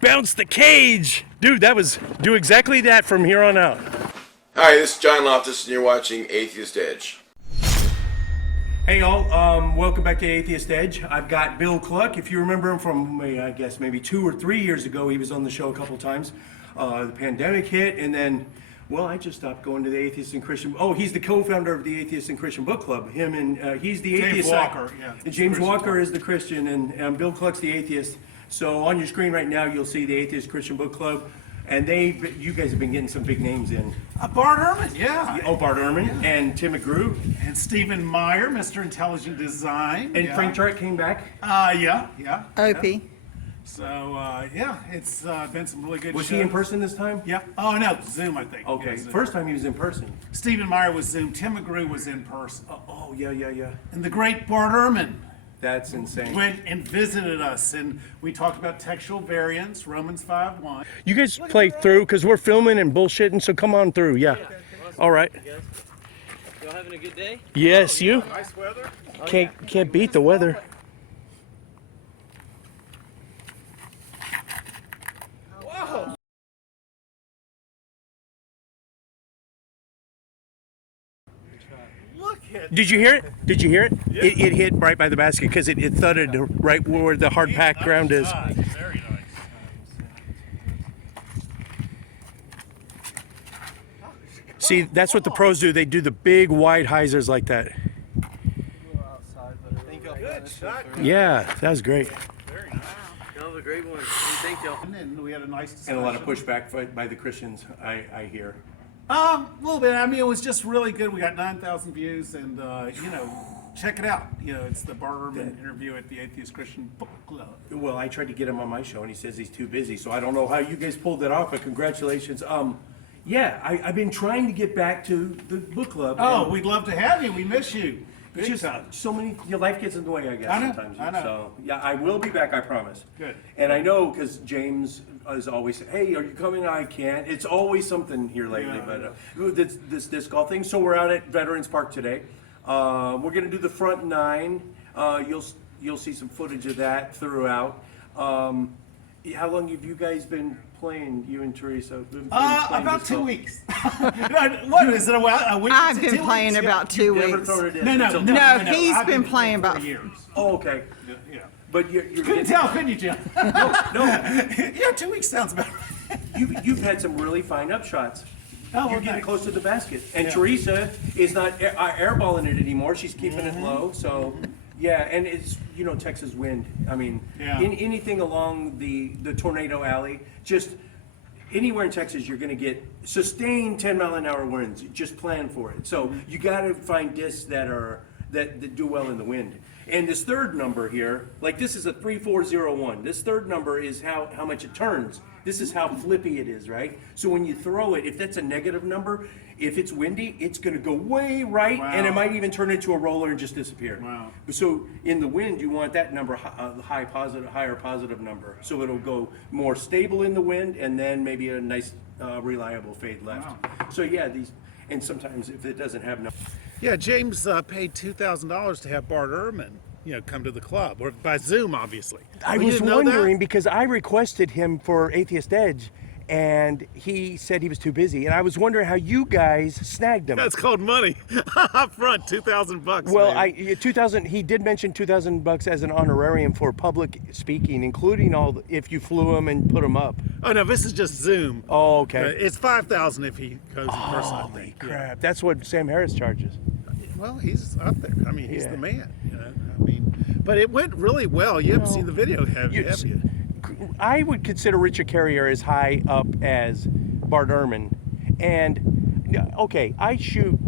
Bounce the cage! Dude, that was, do exactly that from here on out. Hi, this is John Loftus, and you're watching Atheist Edge. Hey y'all, welcome back to Atheist Edge. I've got Bill Cluck. If you remember him from, I guess, maybe 2 or 3 years ago, he was on the show a couple times. The pandemic hit, and then, well, I just stopped going to the Atheist and Christian. Oh, he's the co-founder of the Atheist and Christian Book Club. Him and he's the James atheist. Walker, yeah. And James Walker is the Christian, and Bill Cluck's the atheist. So on your screen right now, you'll see the Atheist Christian Book Club. And you guys have been getting some big names in. Bart Ehrman, yeah. Oh, Bart Ehrman, yeah. And Tim McGrew. And Stephen Meyer, Mr. Intelligent Design. And yeah. Frank Turek came back. Yeah. Opie. Yeah. So, yeah, it's been some really good Was shows. he in person this time? Yeah. Oh, no, Zoom, I think. Okay, Yeah, first time he was in person. Stephen Meyer was Zoom. Tim McGrew was in person. Oh, yeah. And the great Bart Ehrman That's insane. went and visited us, and we talked about textual variants, Romans 5:1. You guys play through, because we're filming and bullshitting, so come on through, yeah. Awesome. All right. Y'all having a good day? Yes, you? Nice weather. Can't beat the weather. Whoa. Look at Did you hear it? Did you hear it? Yeah. It hit right by the basket, because it thudded right where the hard packed ground is. Very nice. See, that's what the pros do. They do the big wide hyzers like that. Good shot. Yeah, that was great. Very nice. Y'all have a great one. Thank y'all. And we had a nice discussion. And a lot of pushback by the Christians, I hear. A little bit. I mean, it was just really good. We got 9,000 views, and check it out. It's the Bart Ehrman interview at the Atheist Christian Book Club. Well, I tried to get him on my show, and he says he's too busy. So I don't know how you guys pulled that off, but congratulations. Yeah, I've been trying to get back to the book club. Oh, we'd love to have you. We miss you. It's Big just time. so many. Your life gets in the way, I guess. I know, Sometimes. I know. So yeah, I will be back. I promise. Good. And I know because James is always, hey, are you coming? I can't. It's always something here lately. Yeah, But this disc golf thing. So we're out at Veterans Park today. We're gonna do the front 9. You'll see some footage of that throughout. How long have you guys been playing? You and Teresa? Been playing About disc 2 golf? weeks. What is it? A week? I've Is it been 2 playing weeks? about 2 Never weeks. thrown it in. No, until- he's I've been playing for about- years. Oh, okay. Yeah. But you're Couldn't getting- tell, couldn't you, Jim? No, Yeah, 2 weeks sounds about right. you've had some really fine upshots. Oh, You're well, getting thanks. close to the basket. And Yeah. Teresa is not airballing it anymore. She's keeping it low. So, yeah, and it's, Texas wind. I mean, Yeah. anything along the tornado alley, just anywhere in Texas, you're going to get sustained 10-mile-an-hour winds. Just plan for it. So you got to find discs that do well in the wind. And this third number here, like this is a 3401. This third number is how much it turns. This is how flippy it is, right? So when you throw it, if that's a negative number, if it's windy, it's going to go way right, and it Wow. might even turn into a roller and just disappear. Wow. So in the wind, you want that number higher positive number, so it'll go more stable in the wind, and then maybe a nice reliable fade left. Wow. So yeah, and sometimes if it doesn't have no. Yeah, James paid $2,000 to have Bart Ehrman, come to the club, or by Zoom, obviously. I You was didn't know that? wondering because I requested him for Atheist Edge, and he said he was too busy, and I was wondering how you guys snagged him. That's called money. Up front, $2,000. Well, man. 2000. He did mention $2,000 as an honorarium for public speaking, including if you flew him and put him up. Oh no, this is just Zoom. Oh, okay. It's $5,000 if he goes in person. I Holy think. crap! That's what Sam Harris charges. Well, he's up there. I mean, he's Yeah. the man. I mean, but it went really well. You haven't seen the video, have you? I would consider Richard Carrier as high up as Bart Ehrman, and okay, I shoot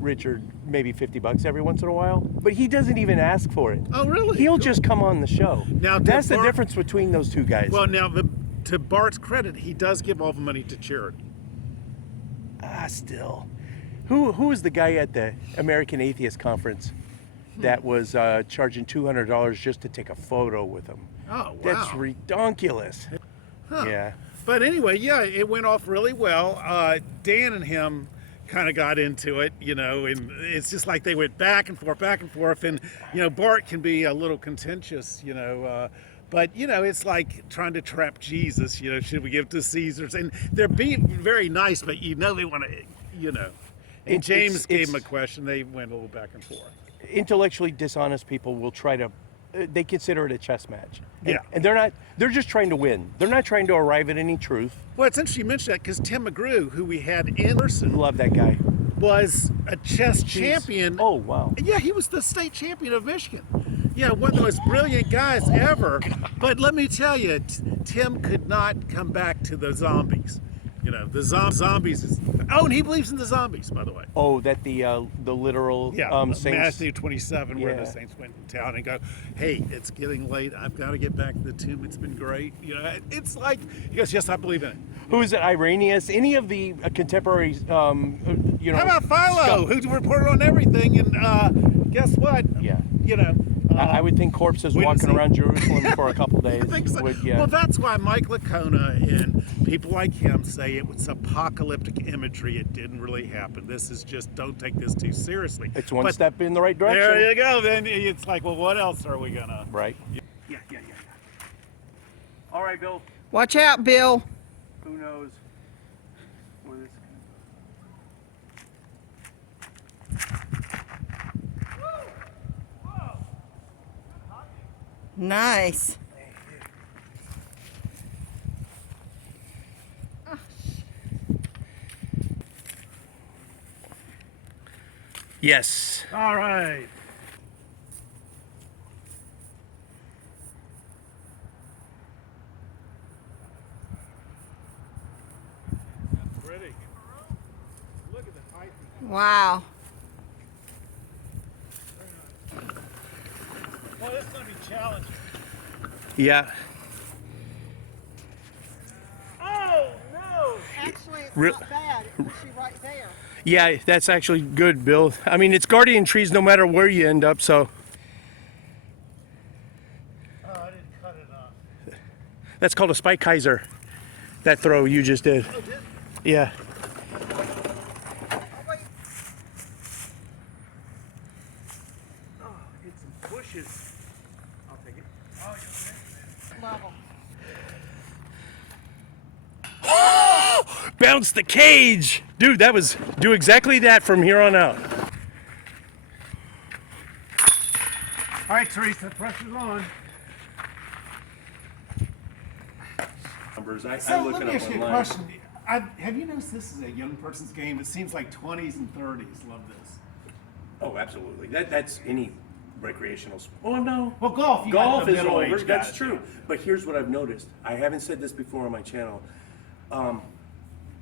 Richard maybe $50 every once in a while, but he doesn't even ask for it. Oh, really? He'll Cool. just come on the show. Now, That's the Bart- difference between those two guys. Well, now, to Bart's credit, he does give all the money to charity. Still, who was the guy at the American Atheist Conference that was charging $200 just to take a photo with him? Oh, wow. That's ridiculous. Huh. Yeah. But anyway, yeah, it went off really well. Dan and him kind of got into it, and it's just like they went back and forth, and Bart can be a little contentious, but it's like trying to trap Jesus. Should we give to Caesars? And they're being very nice, but they want to, And James gave him a question. They went a little back and forth. Intellectually dishonest people will try to. They consider it a chess match. Yeah. And they're just trying to win. They're not trying to arrive at any truth. Well, it's interesting you mentioned that because Tim McGrew, who we had in person, Love that guy. was a chess champion. Oh, wow. Yeah, he was the state champion of Michigan. Yeah, one of the most brilliant guys ever. But let me tell you, Tim could not come back to the zombies. The zombies is. Oh, and he believes in the zombies, by the way. Oh, that the literal saints. Matthew 27, where Yeah. the saints went to town and go, hey, it's getting late. I've got to get back to the tomb. It's been great. It's like, he goes, yes, I believe in it. Who is it? Irenaeus? Any of the contemporary, How about Philo, who reported on everything? And guess what? Yeah. Uh, I would think corpses witnessing. walking around Jerusalem for a couple days. I think so. Would, yeah. Well, that's why Mike Licona and people like him say it was apocalyptic imagery. It didn't really happen. This is just, don't take this too seriously. It's one But step in the right direction. there you go. Then it's like, well, what else are we gonna? Right. Yeah. All right, Bill. Watch out, Bill. Who knows where this Nice. Yes. All right. That's pretty. Look at the height. Wow. Well, this is going to be challenging. Yeah. Oh, no! Actually, it's Re- not bad. It's actually right there. Yeah, that's actually good, Bill. I mean, it's guardian trees no matter where you end up, so Oh, I didn't cut it off. that's called a spike Kaiser. That throw you just did. Oh, did Yeah. Oh, wait. Oh, hit some bushes. I'll take it. Oh, you're Level. Bounce the cage! Dude, do exactly that from here on out. All right, Teresa, pressure's on. Numbers. So let me ask you a question. Have you noticed this is a young person's game? It seems like 20s and 30s love this. Oh, absolutely. That's any recreational sport. Oh, no. Well, golf. You got Golf the is middle-aged over. That's guys, true. yeah. But here's what I've noticed. I haven't said this before on my channel.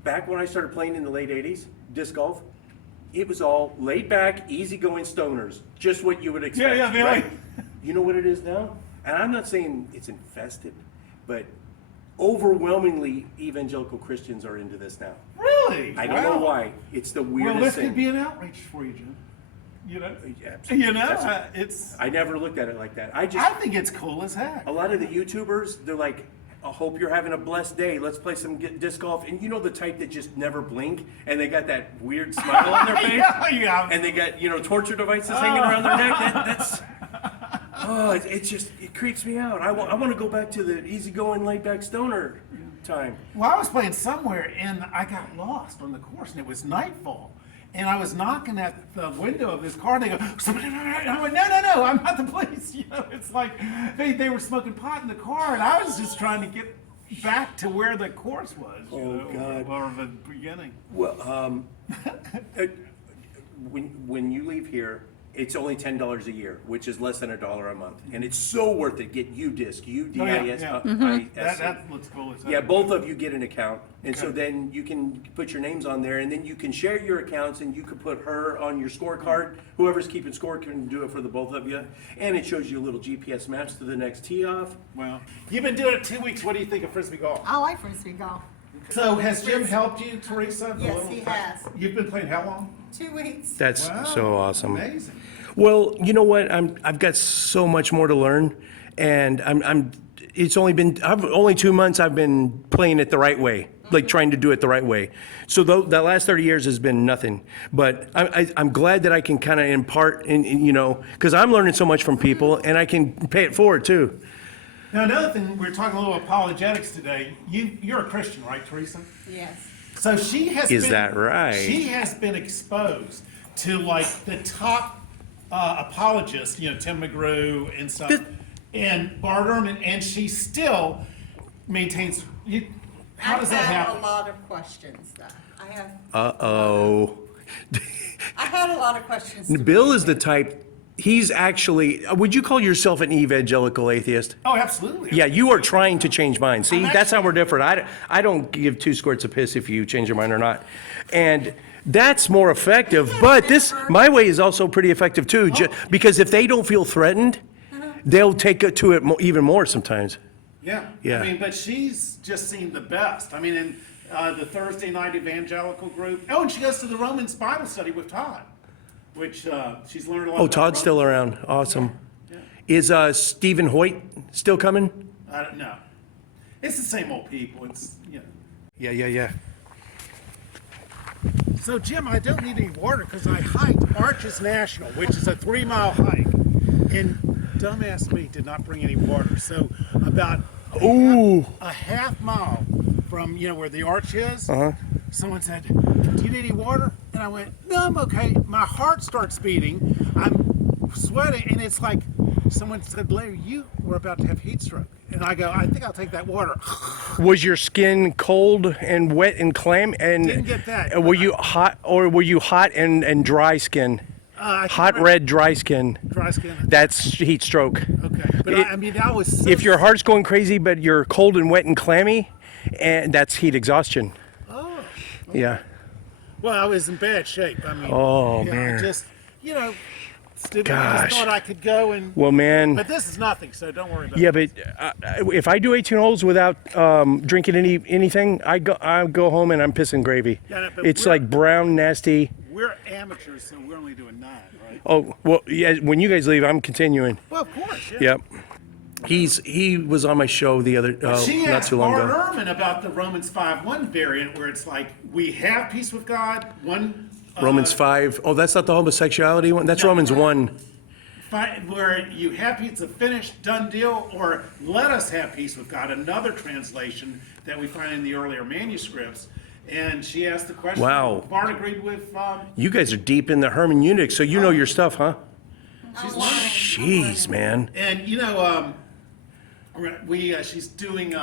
Back when I started playing in the late 80s, disc golf, it was all laid back, easygoing stoners. Just what you would expect. Yeah, yeah, right? right. You know what it is now? And I'm not saying it's infested, but overwhelmingly evangelical Christians are into this now. Really? I don't know why. It's the weirdest Well, this thing. could be an outrage for you, Jim. Absolutely. That's it's. I never looked at it like that. I think it's cool as heck. A lot of the YouTubers, they're like, I hope you're having a blessed day. Let's play some disc golf. And you know the type that just never blink, and they got that weird smile on their face, Yeah. and they got torture devices hanging around their neck. That's it creeps me out. I want to go back to the easygoing, laid back stoner time. Well, I was playing somewhere and I got lost on the course, and it was nightfall. And I was knocking at the window of this car, and they go, "Somebody!" And I went, "No, I'm not the police." It's like they were smoking pot in the car, and I was just trying to get back to where the course was. God. Or the beginning. Well, when you leave here, it's only $10 a year, which is less than $1 a month, and it's so worth it. Get UDisc, UDIS. That looks cool as heck. Yeah, both of you get an account, and so then you can put your names on there, and then you can share your accounts, and you can put her on your scorecard. Whoever's keeping score can do it for the both of you, and it shows you a little GPS maps to the next tee off. Well, you've been doing it 2 weeks. What do you think of frisbee golf? I like frisbee golf. So has Jim helped you, Teresa? Yes, he has. You've been playing how long? 2 weeks. That's so awesome. Amazing. Well, you know what? I've got so much more to learn, and it's only been 2 months I've been playing it the right way. like trying to do it the right way. So that last 30 years has been nothing. But I'm glad that I can kind of impart, because I'm learning so much from people, and I can pay it forward too. Now, another thing, we're talking a little apologetics today. You're a Christian, right, Teresa? Yes. So she has Is been, that right? She has been exposed to like the top apologists, Tim McGrew and stuff, and Bart Ehrman, and she still maintains. How does that I have happen? a lot of questions, though. Uh-oh. I had a lot of questions. Bill is the type, he's actually, would you call yourself an evangelical atheist? Oh, absolutely. Yeah, you are trying to change minds. See, that's how we're different. I don't give two squirts of piss if you change your mind or not. And that's more effective, but my way is also pretty effective too, because if they don't feel threatened, they'll take it to it even more sometimes. Yeah. Yeah. I mean, but she's just seen the best. I mean, in the Thursday night evangelical group. Oh, and she goes to the Romans Bible study with Todd, which she's learned a lot. Oh, about Todd's still Romans. around. Awesome. Yeah. Is Stephen Hoyt still coming? I don't know. It's the same old people. It's, Yeah. So, Jim, I don't need any water because I hiked Arches National, which is a 3-mile hike. And dumbass me did not bring any water. So, about a half mile from, where the arch is, someone said, "Do you need any water?" And I went, "No, I'm okay." My heart starts beating. I'm sweating. And it's like someone said, "Larry, you were about to have heat stroke." And I go, "I think I'll take that water." Was your skin cold and wet and clam? And Didn't get that. Were you hot, or were you hot and dry skin? I Hot, red, dry skin. Dry skin. That's heat stroke. Okay. But I mean, that was so If your heart's going crazy, but you're cold and wet and clammy, and that's heat exhaustion. Oh. Yeah. Well, I was in bad shape. I mean, Oh, yeah, man. I just, stupid. I Gosh. just thought I could go and. Well, man. But this is nothing, so don't worry about Yeah, it. but if I do 18 holes without drinking anything, I go home and I'm pissing gravy. Yeah, but It's we're- like brown, nasty. We're amateurs, so we're only doing 9, right? Oh, well, yeah. When you guys leave, I'm continuing. Well, of course, yeah. Yep. He was on my show the other She not asked too long Bart ago. Ehrman about the Romans 5:1 variant, where it's like we have peace with God. Romans 5. Oh, that's not the homosexuality one. That's No. Romans 1. Where you have peace, it's a finished, done deal, or let us have peace with God. Another translation that we find in the earlier manuscripts. And she asked the question. Wow. Bart agreed with. You guys are deep in the hermeneutic, so you know your stuff, huh? She's Jeez, man. And she's doing.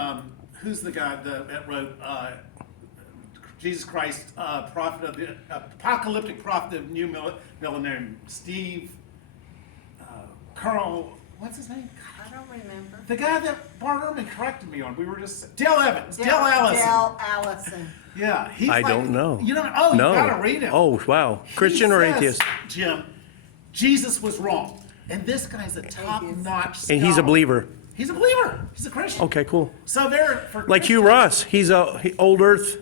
Who's the guy that wrote Jesus Christ, prophet of the apocalyptic prophet of the new millennium? Steve Carl. What's his name? I don't remember. The guy that Bart Ehrman corrected me on. We were just Dale Evans. Dale Allison. Dale Allison. Yeah, he's I like, don't know. You don't. Oh, No. you gotta read him. Oh, wow. Christian He or says, atheist? Jim, Jesus was wrong, and this guy's a top-notch scholar. And he's a believer. He's a believer. He's a Christian. Okay, cool. So there, for Like Hugh Christians, Ross. He's old Earth.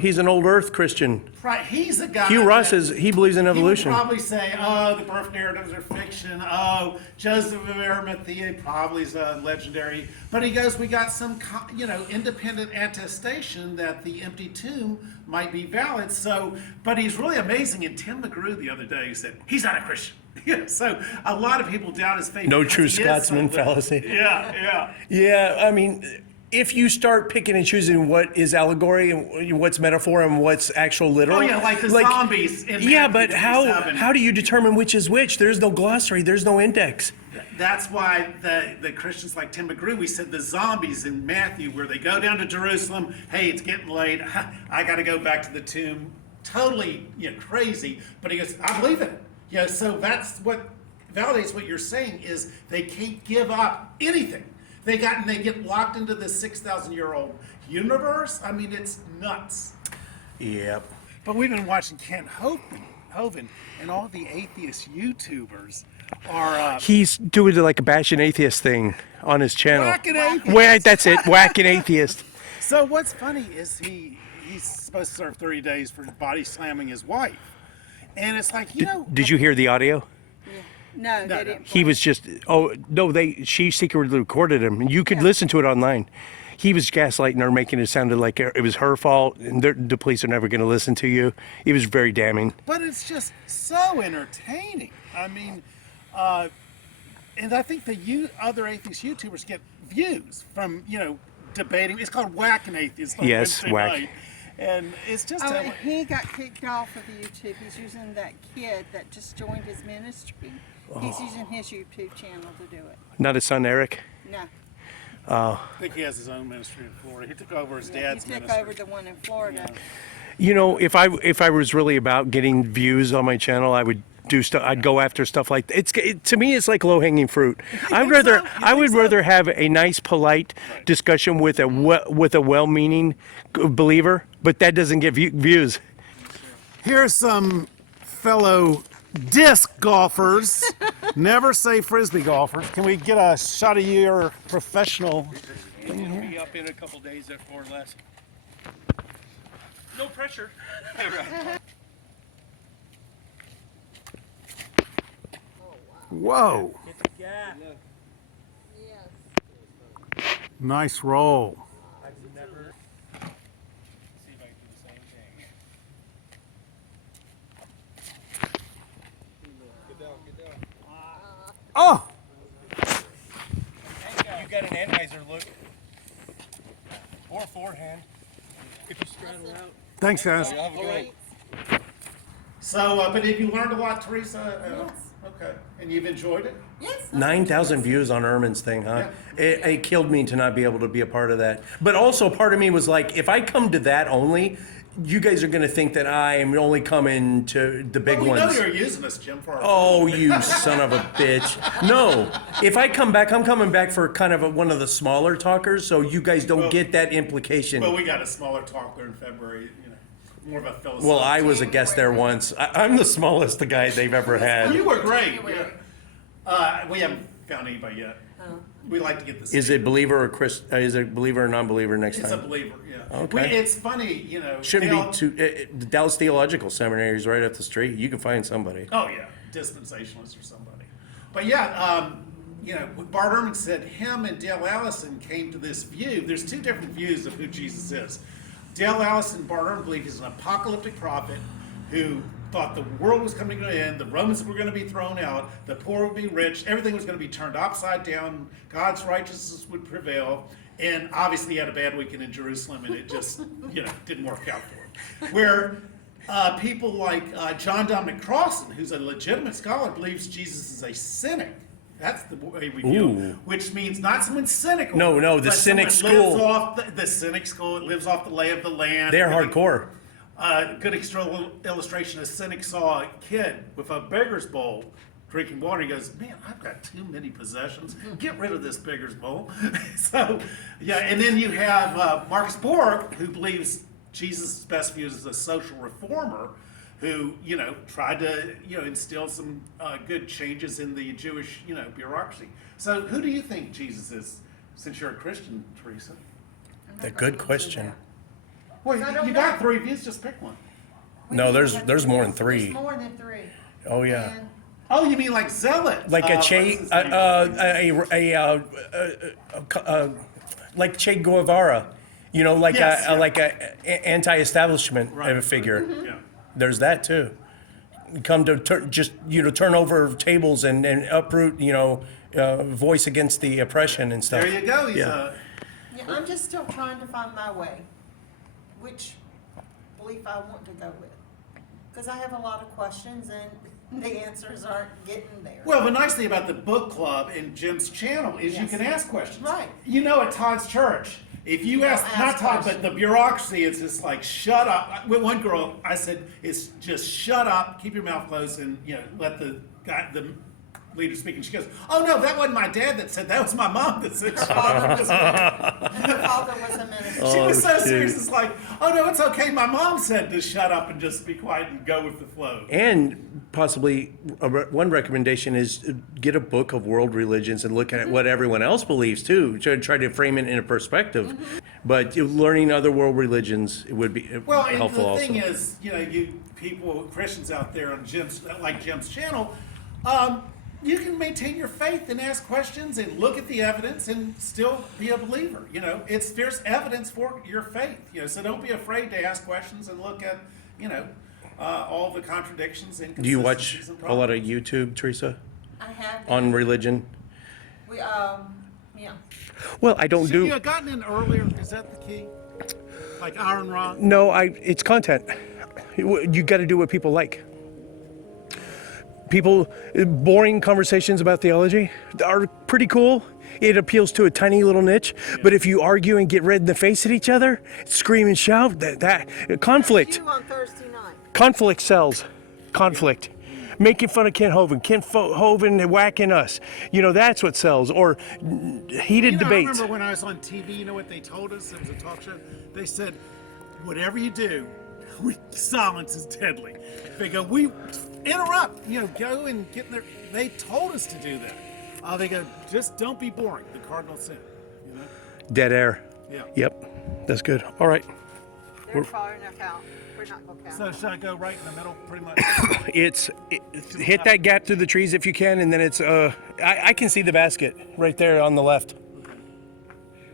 He's an old Earth Christian. right? He's a guy. Hugh Ross that- he believes in evolution. He would probably say, "Oh, the birth narratives are fiction. Oh, Joseph of Arimathea probably is legendary." But he goes, "We got some, independent attestation that the empty tomb might be valid." So, but he's really amazing. And Tim McGrew the other day said he's not a Christian. So a lot of people doubt his faith. No because true he is so Scotsman liberal. fallacy. Yeah. Yeah, I mean, if you start picking and choosing what is allegory and what's metaphor and what's actual literal. Oh yeah, like the zombies. In Yeah, Matthew but how 27. do you determine which is which? There's no glossary. There's no index. That's why the Christians like Tim McGrew, we said the zombies in Matthew, where they go down to Jerusalem. Hey, it's getting late. I got to go back to the tomb. Totally, crazy. But he goes, I believe it. So that's what validates what you're saying is they can't give up anything. They get locked into this 6,000-year-old universe. I mean, it's nuts. Yep. But we've been watching Kent Hovind, and all the atheist YouTubers are. He's doing like a bash an atheist thing on his channel. Whacking atheist. Wait, that's it. Whacking atheist. So what's funny is he's supposed to serve 30 days for body slamming his wife, and it's like Did you hear the audio? No, they didn't. He was just. Oh no, she secretly recorded him. You could listen to it online. he was gaslighting her, making it sound like it was her fault, and the police are never going to listen to you. It was very damning. But it's just so entertaining. I mean, and I think the other atheist YouTubers get views from, debating. It's called Whacking Atheists on Yes, Wednesday Whack. night. And it's just Oh, and he got kicked off of the YouTube. He's using that kid that just joined his ministry. He's using his YouTube channel to do it. Not his son, Eric? No. I think he has his own ministry in Florida. He took over his dad's He took ministry. over the one in Florida. If I was really about getting views on my channel, I would do stuff. I'd go after stuff like to me, it's like low-hanging fruit. I would rather have a nice, polite discussion with a well-meaning believer, but that doesn't get views. Here's some fellow disc golfers, never say frisbee golfers. Can we get a shot of your professional? He'll be up in a couple days at 4 less. No pressure. Whoa. Nice roll. I've never. See if I can do the same thing. Get down. Oh! You got an Anheuser look. Or forehand. If you straddle out. Thanks, guys. Have a good one. So, but have you learned a lot, Teresa? Yes. Okay. And you've enjoyed it? Yes. 9,000 views on Ehrman's thing, huh? It killed me to not be able to be a part of that. But also part of me was like, if I come to that only, you guys are going to think that I am only coming to the big We ones. know you're using us, Jim, for our... Oh, you son of a bitch. No. If I come back, I'm coming back for kind of one of the smaller talkers, so you guys don't get that implication. Well, we got a smaller talk there in February, more of a philosophical... Well, I was a guest there once. I'm the smallest guy they've ever had. You were great. Yeah. We haven't found anybody yet. We like to get this. Is it believer or is it believer or non-believer next It's a time? believer, yeah. Okay. It's funny, Shouldn't Dale- be too. The Dallas Theological Seminary is right up the street. You can find somebody. Oh, yeah, dispensationalist or somebody. But yeah, Bart Ehrman said him and Dale Allison came to this view. There's two different views of who Jesus is. Dale Allison and Bart Ehrman believe he's an apocalyptic prophet who thought the world was coming to an end, the Romans were going to be thrown out, the poor would be rich, everything was going to be turned upside down, God's righteousness would prevail, and obviously he had a bad weekend in Jerusalem and it just, didn't work out for him. Where people like John Dominic Crossan, who's a legitimate scholar, believes Jesus is a cynic. That's the way we view him, which means not someone cynical. No, the but cynic someone lives school. off the cynic school. It lives off the lay of the land. They're hardcore. Good illustration, a cynic saw a kid with a beggar's bowl drinking water. He goes, man, I've got too many possessions. Get rid of this beggar's bowl. So, yeah, and then you have Marcus Borg, who believes Jesus is best viewed as a social reformer, who, tried to, instill some good changes in the Jewish, bureaucracy. So who do you think Jesus is, since you're a Christian, Teresa? The good question. Well, I don't you know. got 3 views, just pick one. No, there's more than 3. There's more than 3. Oh yeah. And Oh, you mean like zealot? Like a what's Che, his name? like Che Guevara, like Yes, yeah. like a anti-establishment figure. Yeah. There's that too. Come to turn over tables and uproot, voice against the oppression and stuff. There you go. He's Yeah. yeah, I'm just still trying to find my way, which belief I want to go with. Because I have a lot of questions and the answers aren't getting there. well, the nice thing about the book club and Jim's channel is you Yes. can ask questions. Right. At Todd's church, if you ask, ask not Todd, questions. but the bureaucracy, it's just like, shut up. With one girl, I said, it's just shut up, keep your mouth closed, and, let the leader speak. And she goes, oh, no, that wasn't my dad that said, that was my mom that said, shut up. And her father was a minister. She was so shoot. serious, it's like, oh, no, it's okay. My mom said to shut up and just be quiet and go with the flow. And possibly one recommendation is get a book of world religions and look at what everyone else believes too. Try to frame it in a perspective. But learning other world religions would be Well, and helpful the also. thing is, you people, Christians out there on Jim's channel, you can maintain your faith and ask questions and look at the evidence and still be a believer. You know, there's evidence for your faith. You know, so don't be afraid to ask questions and look at, you know, all the contradictions and Do you watch consistencies and a lot of problems. YouTube, Teresa, I have. on religion? We, yeah. Well, I don't Should do. you have gotten in earlier? Is that the key? Like Iron Rock? No, it's content. You got to do what people like. People, boring conversations about theology are pretty cool. It appeals to a tiny little niche. But if you argue and get red in the face at each other, scream and shout, that conflict. You on Thursday night. Conflict sells. Conflict. Making fun of Ken Hovind whacking us. You know, that's what sells. Or heated You know, I debates. remember when I was on TV, you know what they told us? It was a talk show. They said, whatever you do, silence is deadly. They go, we interrupt, you know, go and get in there. They told us to do that. They go, just don't be boring. The cardinal sin, you know? Dead air. Yeah. Yep. That's good. All right. They're far enough out. We're not going to count. So should I go right in the middle, pretty much? Hit that gap through the trees if you can, and then it's I can see the basket right there on the left.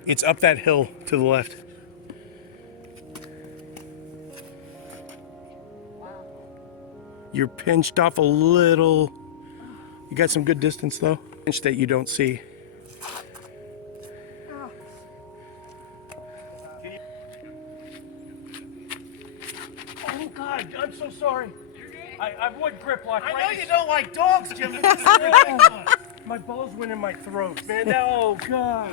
It's up that hill to the left. You're pinched off a little. You got some good distance though. Pinch that you don't see. Oh God, I'm so sorry. I would grip lock. I know you don't like dogs, Jimmy. My balls went in my throat, man. Oh God.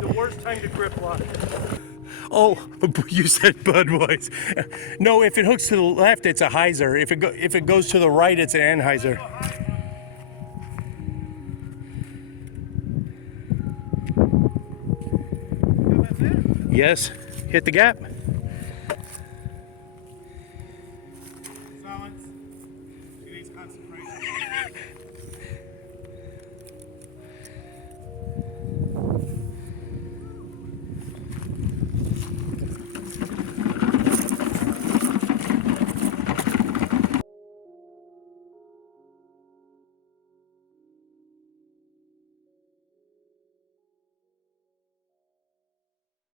The worst time to grip lock. Oh, you said Budweiser. No, if it hooks to the left, it's a Heiser. If it goes to the right, it's an Anheuser. Yes, hit the gap. Silence. She needs concentration.